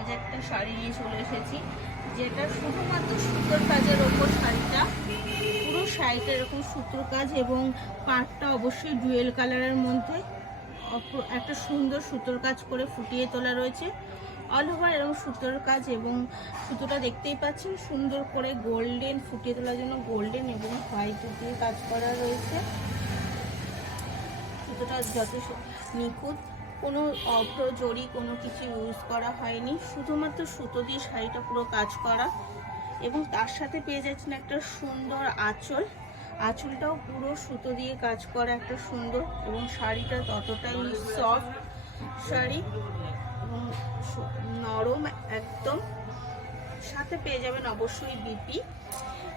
আজ একটা শাড়ি নিয়ে চলে এসেছি, যেটা শুধুমাত্র সুতোর কাজের ওপর শাড়িটা। পুরো শাড়িটা এরকম সুতোর কাজ এবং পাড়টা অবশ্যই ডুয়েল কালারের মধ্যে একটা সুন্দর সুতোর কাজ করে ফুটিয়ে তোলা রয়েছে। অল ওভার এরকম সুতোর কাজ এবং সুতোটা দেখতেই পাচ্ছেন সুন্দর করে গোল্ডেন ফুটিয়ে তোলার জন্য গোল্ডেন এবং হোয়াইট দিয়ে কাজ করা রয়েছে। সুতোটা যত নিখুঁত, কোনো অভ্র জড়ি কোনো কিছু ইউজ করা হয়নি, শুধুমাত্র সুতো দিয়ে শাড়িটা পুরো কাজ করা। এবং তার সাথে পেয়ে যাচ্ছেন একটা সুন্দর আঁচল। আঁচলটাও পুরো সুতো দিয়ে কাজ করা একটা সুন্দর, এবং শাড়িটা ততটাই সফট শাড়ি এবং নরম একদম। সাথে পেয়ে যাবেন অবশ্যই বিপি।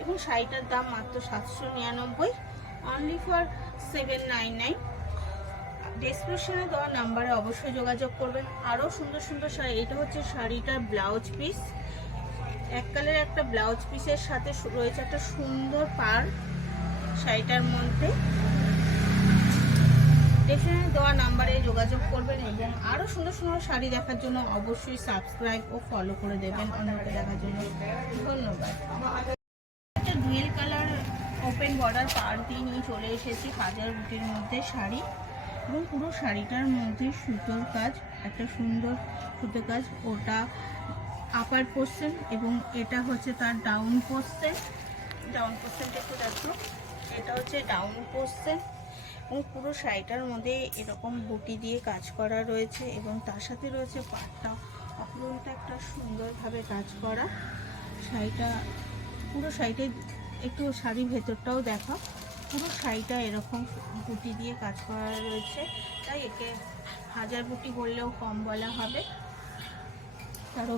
এবং শাড়িটার দাম মাত্র 799, অনলি ফর 799। ডেসক্রিপশনে দেওয়া নাম্বারে অবশ্যই যোগাযোগ করবেন। আরও সুন্দর সুন্দর শাড়ি। এটা হচ্ছে শাড়িটার ব্লাউজ পিস, এক কালারের একটা ব্লাউজ পিসের সাথে রয়েছে একটা সুন্দর পাড় শাড়িটার মধ্যে। ডেসক্রিপশনে দেওয়া নাম্বারে যোগাযোগ করবেন এবং আরও সুন্দর সুন্দর শাড়ি দেখার জন্য অবশ্যই সাবস্ক্রাইব ও ফলো করে দেবেন অন্যকে দেখার জন্য। ধন্যবাদ। একটা ডুয়েল কালার ওপেন বর্ডার পাড় দিয়ে নিয়ে চলে এসেছি হাজার বুটির মধ্যে শাড়ি, এবং পুরো শাড়িটার মধ্যে সুতোর কাজ, একটা সুন্দর সুতোর কাজ। ওটা আপার পোর্শন এবং এটা হচ্ছে তার ডাউন পোর্শন। ডাউন পোর্শনটা একটু দেখো, এটা হচ্ছে ডাউন পোর্শন। এবং পুরো শাড়িটার মধ্যে এরকম বুটি দিয়ে কাজ করা রয়েছে এবং তার সাথে রয়েছে পাড়টা অপরটা একটা সুন্দরভাবে কাজ করা। শাড়িটা পুরো শাড়িটাই একটু শাড়ির ভেতরটাও দেখা, পুরো শাড়িটা এরকম বুটি দিয়ে কাজ করা রয়েছে, তাই একে হাজার বুটি বললেও কম বলা হবে। তারও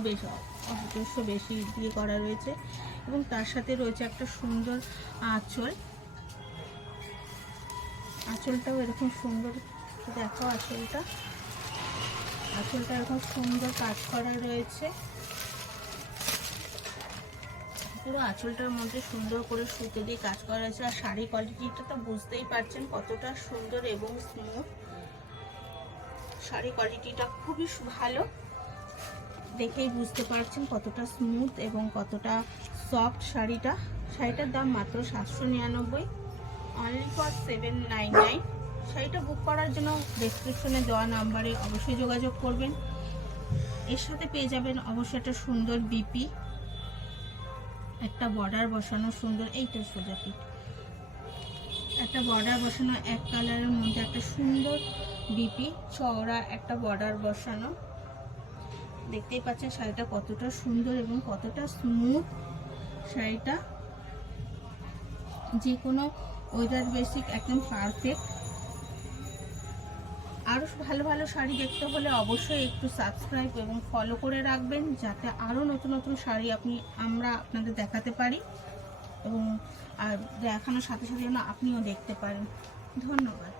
অবশ্য বেশি দিয়ে করা রয়েছে এবং তার সাথে রয়েছে একটা সুন্দর আঁচল। আঁচলটাও এরকম সুন্দর দেখো, আঁচলটা এরকম সুন্দর কাজ করা রয়েছে। পুরো আঁচলটার মধ্যে সুন্দর করে সুতো দিয়ে কাজ করা হয়েছে। আর শাড়ি কোয়ালিটিটা তো বুঝতেই পারছেন কতটা সুন্দর এবং স্মুথ। শাড়ি কোয়ালিটিটা খুবই ভালো, দেখেই বুঝতে পারছেন কতটা স্মুথ এবং কতটা সফট শাড়িটার দাম মাত্র 799, অনলি ফর 799। শাড়িটা বুক করার জন্য ডেসক্রিপশনে দেওয়া নাম্বারে অবশ্যই যোগাযোগ করবেন। এর সাথে পেয়ে যাবেন অবশ্যই একটা সুন্দর বিপি, একটা বর্ডার বসানো সুন্দর, এইটা সোজা পিঠ, একটা বর্ডার বসানো এক কালারের মধ্যে একটা সুন্দর বিপি চওড়া একটা বর্ডার বসানো। দেখতেই পাচ্ছেন শাড়িটা কতটা সুন্দর এবং কতটা স্মুথ। শাড়িটা যে কোনো ওয়েদার বেসিক একদম পারফেক্ট। আরও ভালো ভালো শাড়ি দেখতে হলে অবশ্যই একটু সাবস্ক্রাইব এবং ফলো করে রাখবেন, যাতে আরও নতুন নতুন শাড়ি আমরা আপনাদের দেখাতে পারি এবং দেখানোর সাথে সাথে যেন আপনিও দেখতে পারেন। ধন্যবাদ।